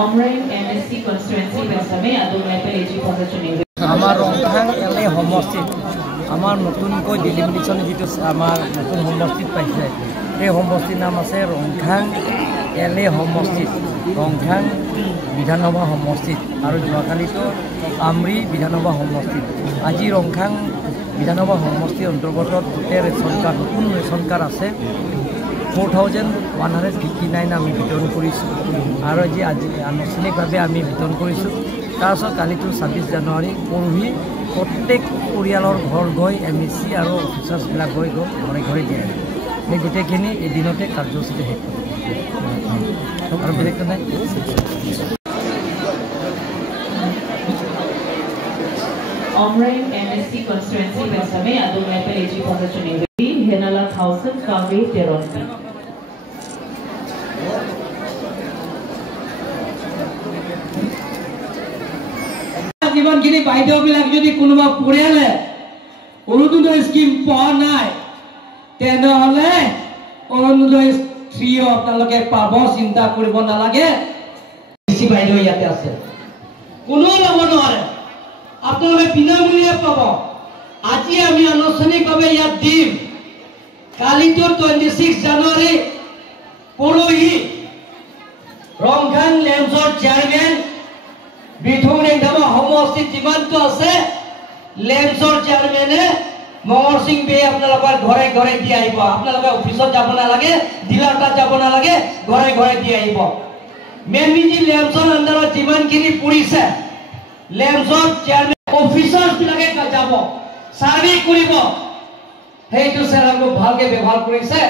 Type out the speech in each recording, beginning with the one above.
Omrain MSC constituency Besame Adung Level position. আমার রংখাং এলে সমষ্টিত আমার নতুনকৈ ডিলিমিটেশন যেটো আমার নতুন সমষ্টিত পাইছে এই সমষ্টিৰ নাম আছে ৰংখাং এলে সমষ্টিত ৰংখাং বিধানসভা সমষ্টিত আৰু যোৱাকালিতো আমৰি বিধানসভা সমষ্টিত আজি ৰংখাং বিধানসভা সমষ্টিৰ অন্তৰ্গত গোটেই ৰেচন কাৰ্ড নতুন ৰেচন কাৰ্ড আছে 4159 আমি বিতৰণ কৰিছোঁ আৰু আজি আনুষ্ঠানিকভাৱে আমি বিতৰণ কৰিছোঁ তাৰপিছত কালিতো 26 জানুৱাৰী পৰহি প্ৰত্যেক পৰিয়ালৰ ঘৰ গৈ MSC আৰু অফিচাৰ্ছবিলাক গৈ ঘৰে ঘৰে দিয়ে এই গোটেইখিনি এদিনতে কাৰ্যসূচী শেষ আৰু বেলেগটো নাই Omrain MSC constituency Besame Adung Level position. Henala 1000 Kawe Teronti. জীবন কিনি বাইদেউ বিলাক যদি কোনোবা পৰিয়ালে অৰুণোদয় স্কিম পোৱা নাই তেনেহলে অৰুণোদয় ফ্ৰী আপোনালোকে পাব চিন্তা কৰিব নালাগে বেছি বাইদেউ ইয়াতে আছে কোনো ল'ব নোৱাৰে আপোনালোকে বিনামূলীয়া পাব আজি আমি আনুষ্ঠানিকভাৱে ইয়াত দিম কালিতো 26 জানুৱাৰী পৰহি ৰংখাং লেমছৰ চেয়াৰমেন বিথুনে দামা সমষ্টিত যিমানটো আছে লেমছৰ চেয়াৰমেনে মহৰ সিং বে আপোনালোকৰ ঘৰে ঘৰে দি আহিব আপোনালোকে অফিচত যাব নালাগে ডিলাৰ তাত যাব নালাগে ঘৰে ঘৰে দি আহিব মেনমিজি লেমছৰ আণ্ডাৰত যিমানখিনি পৰিছে লেমছৰ চেয়াৰমেন অফিচাৰ্ছ বিলাকে যাব সাৰ্ভে কৰিব সেইটো চেৰাটো ভালকে ব্যৱহাৰ কৰিছে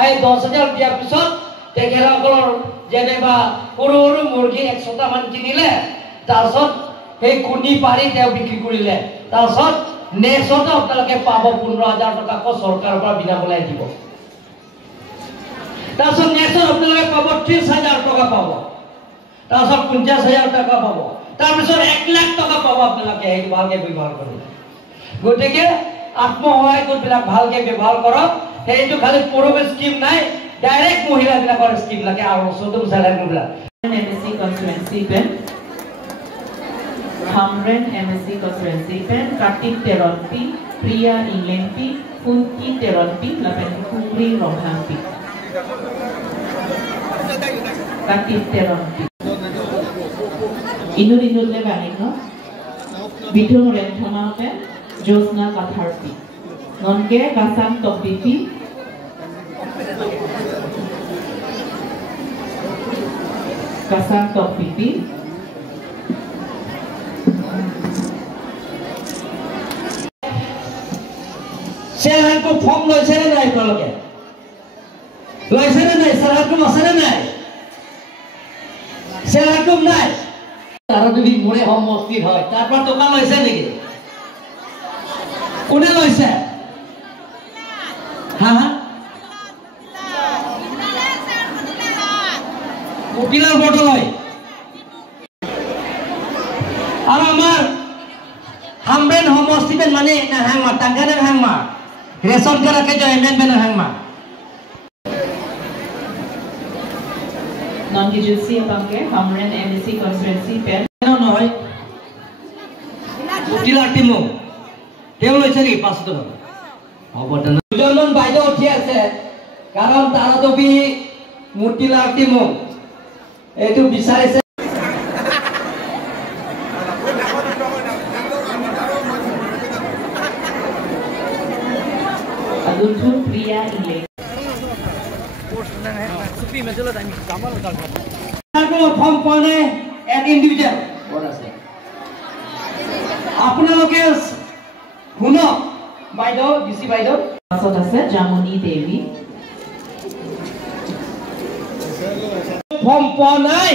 আই 10000 দিয়াৰ পিছত তেখেতসকলৰ যেনেবা সৰু সৰু মুৰ্গী 100টা মান কিনিলে তাৰছত সেই কুনি পাৰি তেওঁ বিক্ৰী কৰিলে তাৰছত নেক্সট আপোনালোকে পাব 15000 টকা ক চৰকাৰৰ পৰা বিনামূলীয়া দিব তাৰছত নেক্সট আপোনালোকে পাব 30000 টকা পাব তাৰছত 50000 টকা পাব তাৰপিছত 1 লাখ টকা পাব আপোনালোকে এই ভালকে ব্যৱহাৰ কৰিলে গতিকে আত্মসহায়ক গোটবিলাক ভালকে ব্যৱহাৰ কৰক সেইটো খালি পৰবে স্কিম নাই ডাইৰেক্ট মহিলাবিলাকৰ স্কিম লাগে আৰু সদম সাধাৰণ বিলাক MSC constituency pen Hamren MSC constituency pen Kartik Teronti Priya Inglempi Kunti Teronti Lapen Kumri Ronghampi Kartik Teronti Inul le banino Bithung Renthama pen Josna Katharpi Nonke Kasam Tokbipi Kasam Tokbipi Selain ko form loise na nai আপোনালোকে loise na nai selain ko আছে না নাই selain ko নাই তারা যদি মনে সমষ্টিত হয় তারপর দোকান loise নেকি কোনে loise হ্যাঁ মতিলাল বটল হয় আর আমার হামরেন সমষ্টিতে মানে না হাংমা টাঙ্গানের হাংমা রেশন কার্ডকে যে এমএনবেনের হাংমা Non-Gijusi Banke Hamren MSC constituency pen নহয় মতিলাল টিমু তেওঁ লৈছে নেকি 500 টাকা হ'ব তেনে দুজনমান বাইদেউ উঠি আছে কাৰণ তাৰা তো বি মতিলাল টিমু এইটো বিচাৰিছে Aduntu Priya Ile সুপি মেজলত আমি কামাল কাল কোনো ফর্ম পনে এক ইন্ডিভিজুয়াল বড় আছে আপোনালোকে শুনক বাইদেউ ডিসি বাইদেউ Asot ase Jamuni Devi form পনাই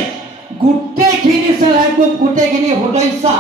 গুটেখিনি সহায়ক গুটেখিনি হদইছা